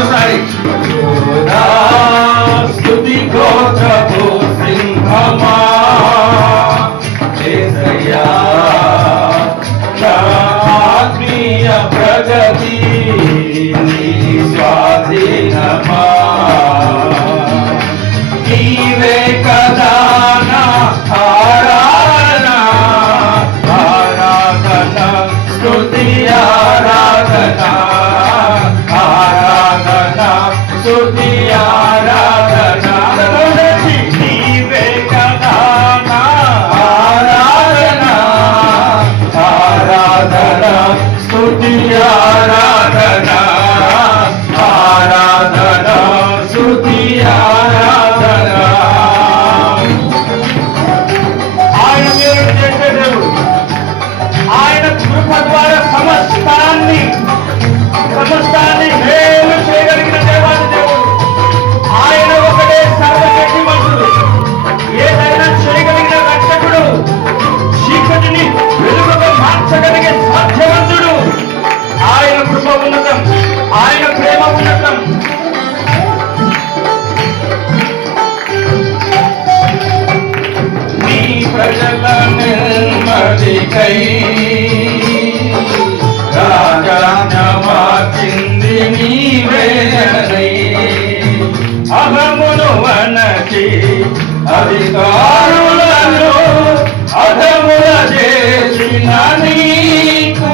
మరోసారి స్తుతి గోత్రపు సింహమా యేసయ్యా ఆత్మీయ ప్రగతి నీ స్వాధీనమా నీవే కదా నా ఆరాధన ఆరాధన స్తుతి ఆరాధన ఆరాధన స్తుతి ఆరాధన నీవే కదా నా ఆరాధన ఆరాధన స్తుతి ఆరాధన ఆరాధన స్తుతి ఆరాధన ఆయన మీరు చేసే దేవుడు ఆయన కృప ద్వారా సమస్తాన్ని మేలు చేయగలిగిన దేవాది దేవుడు ఆయన ఒకటే సర్వశక్తిమంతుడు ఏదైనా చేయగలిగిన రక్షకుడు చీకటిని వెలుగుగా మార్చగలిగే సాధ్యవంతుడు ఆయన కృప ఉన్నతం ఆయన ప్రేమ ఉన్నతం నీ ప్రజల నిర్మదికై రాజాజ్ఞమాచింది నీవేనై అహమును వనచి అధికారులను అధముల చేసిన నీకు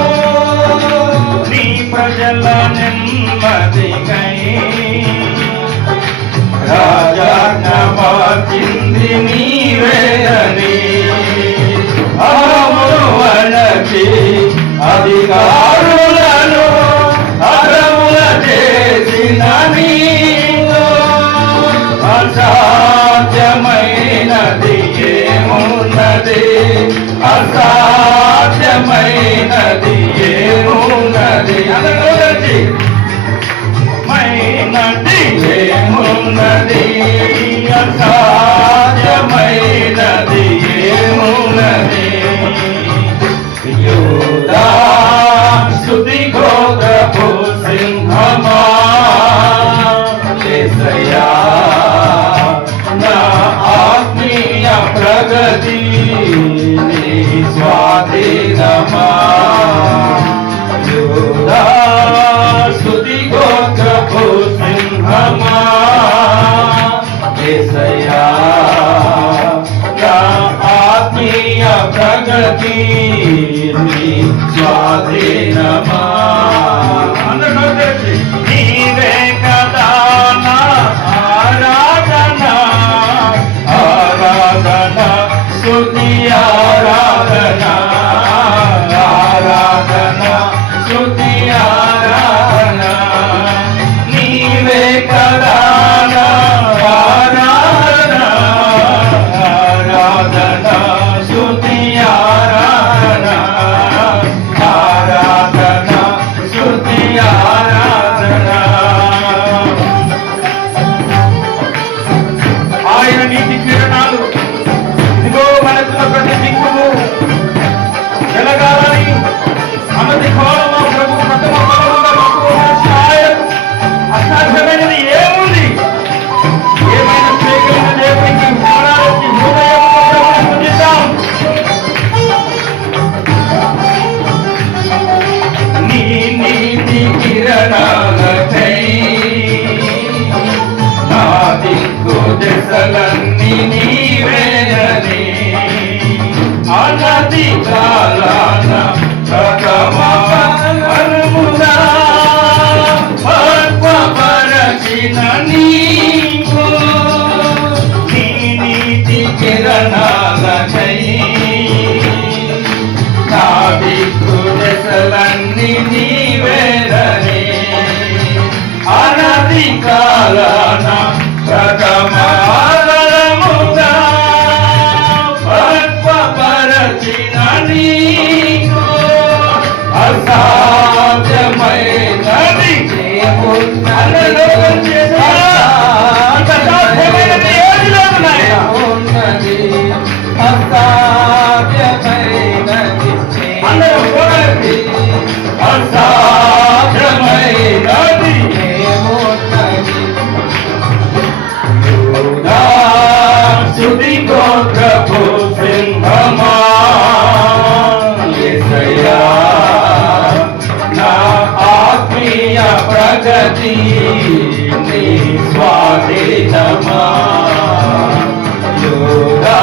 నీ ప్రజల నెమ్మదికై రాజాజ్ఞమాచింది నీవేనని అహమును వనచి అధికారులను అధముల చేసిన నీకు అసాధ్యమైనది ఏమున్నది అసాధ్యమైనది ఏమున్నది అందులోంచి మైనది ఏమున్నది అసాధ్యమైనది ఏమున్నది యూదా స్తుతి గోత్రపు సింహమా యేసయ్యా నా ఆత్మీయ ప్రగతి నీ స్వాధీనమా యూదా స్తుతి గోత్రపు సింహమా యేసయ్యా నా ఆత్మీయ ప్రగతి నీ స్వాధీనమా అందరూ తెలిసి నీవే కదా నా ఆరాధన ఆరాధన స్తుతి ఆరాధన ఆరాధన స్తుతి ఆరాధన నీవే కదా నా ఆరాధన ఆరాధన స్తుతి ఆరాధన ఆరాధన స్తుతి ఆరాధన ఆయన నీతి కిరణాలు ఇదిగో మనకున్న ప్రతి దిక్కుము వెలగాలని అమతి కోలమా ప్రభు ప్రథమ అసాధ్యమైనది ఏముంది ఏమైనా చేయగలిగిన దేవునికి ప్రాణాలకి హృదయంతో పూజిద్దాం నీ నీతి కిరణాలకై నా దిక్కు దశలన్నీ నీవేనని అనతి కాలాన ప్రథమ అనుమునా పరచిన నీకు నీ నీతి కిరణాలకై నా దిక్కు దశలన్నీ నీవేనని అనతి కాలాన ప్రథమాలముగా పరచిన నీకు అసాధ్యమైనది ఏమున్నది అసాధ్యమైనది ప్రగతి నీ స్వాధీనమా యోగా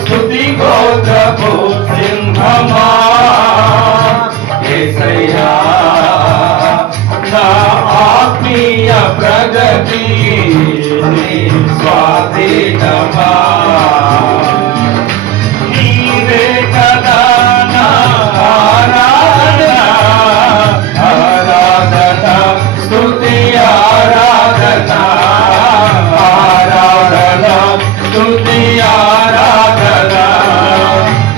స్తుతి గోత్రపు సింహమా యేసయ్యా నా ఆత్మీయ ప్రగతి నీ స్వాధీనమా నీవే కదా నా ఆరాధన ఆరాధన స్తుతి ఆరాధన ఆరాధన స్తుతి ఆరాధన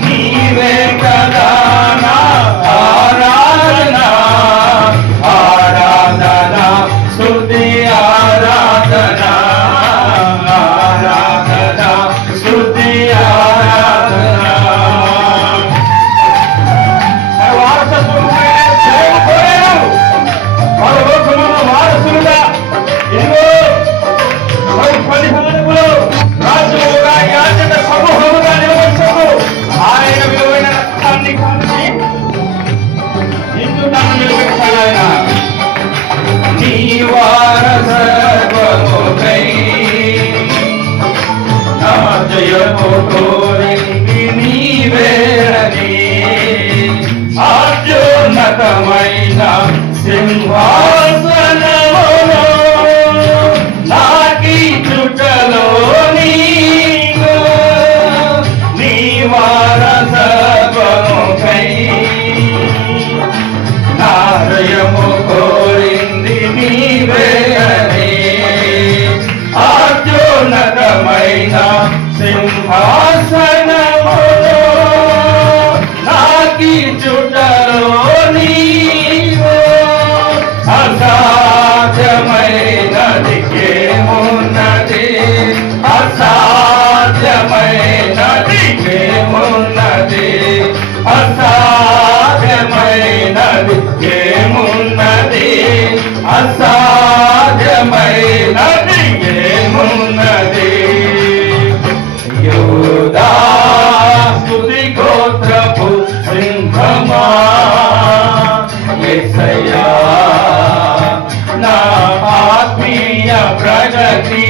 నీవే కదా నా ఆరాధన ఆరాధన స్తుతి ఆరాధన ఆరాధన స్తుతి ఆరాధన వారసత్వమైన సేవ కోరాను పరలోకమున వారసులుగా ఇదిగో పరిపాలకులు రాజులుగా యాజక సమూహముగా నిలబడుటకు ఆయన విలువైన రక్తాన్ని కాల్చి నిన్ను నన్ను నిలబెట్టాడు ఆయన నీ వారసత్వముకై నా జయము కోరింది నీవేనని అత్యున్నతమైన సింహాసనములో నాకీ చుట్టలో నీవు నీ వారసత్వముకై నా హృదయము కోరింది నీవేనని అత్యున్నతమైన సింహాసనములో నాకీ చుట్టలో నీవు అసాధ్యమైనది ఏమున్నది అసాధ్యమైనది ఏమున్నది అసాధ్యమైనది ఏమున్నది అసాధ్యమైనది ఏమున్నది యోదా స్తుతి గోత్రపు సింహమా యేసయ్యా నా ఆత్మీయ ప్రగతి